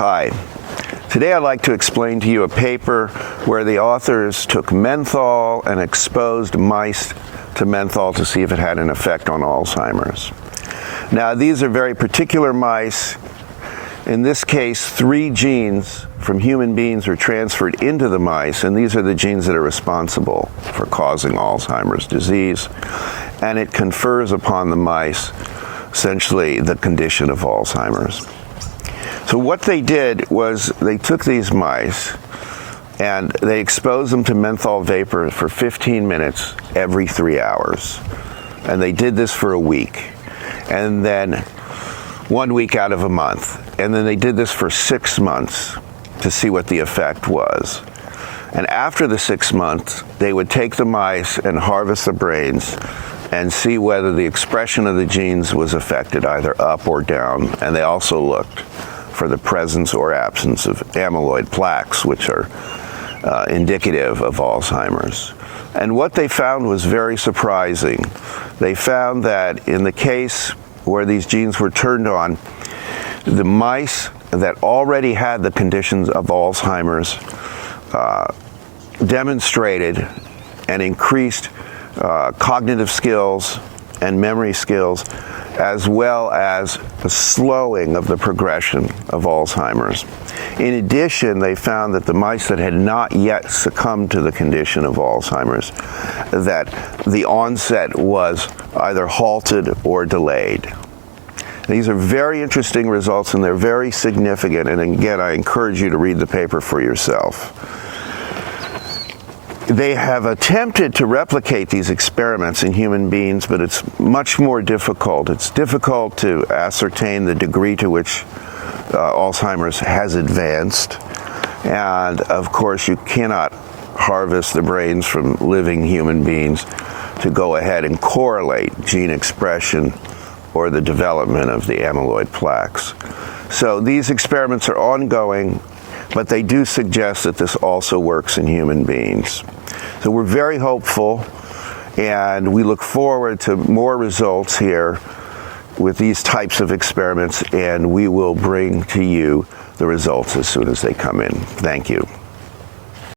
Hi. Today I'd like to explain to you a paper where the authors took menthol and exposed mice to menthol to see if it had an effect on Alzheimer's. Now, these are very particular mice. In this case, 3 genes from human beings were transferred into the mice, and these are the genes that are responsible for causing Alzheimer's disease, and it confers upon the mice essentially the condition of Alzheimer's. So what they did was they took these mice and they exposed them to menthol vapor for 15 minutes every 3 hours. And they did this for a week, and then 1 week out of a month. And then they did this for 6 months to see what the effect was. And after the 6 months, they would take the mice and harvest the brains and see whether the expression of the genes was affected, either up or down. And they also looked for the presence or absence of amyloid plaques, which are indicative of Alzheimer's. And what they found was very surprising. They found that in the case where these genes were turned on, the mice that already had the conditions of Alzheimer's demonstrated and increased cognitive skills and memory skills, as well as the slowing of the progression of Alzheimer's. In addition, they found that the mice that had not yet succumbed to the condition of Alzheimer's, that the onset was either halted or delayed. These are very interesting results, and they're very significant, and again, I encourage you to read the paper for yourself. They have attempted to replicate these experiments in human beings, but it's much more difficult. It's difficult to ascertain the degree to which Alzheimer's has advanced. And of course, you cannot harvest the brains from living human beings to go ahead and correlate gene expression or the development of the amyloid plaques. So these experiments are ongoing, but they do suggest that this also works in human beings. So we're very hopeful, and we look forward to more results here with these types of experiments, and we will bring to you the results as soon as they come in. Thank you.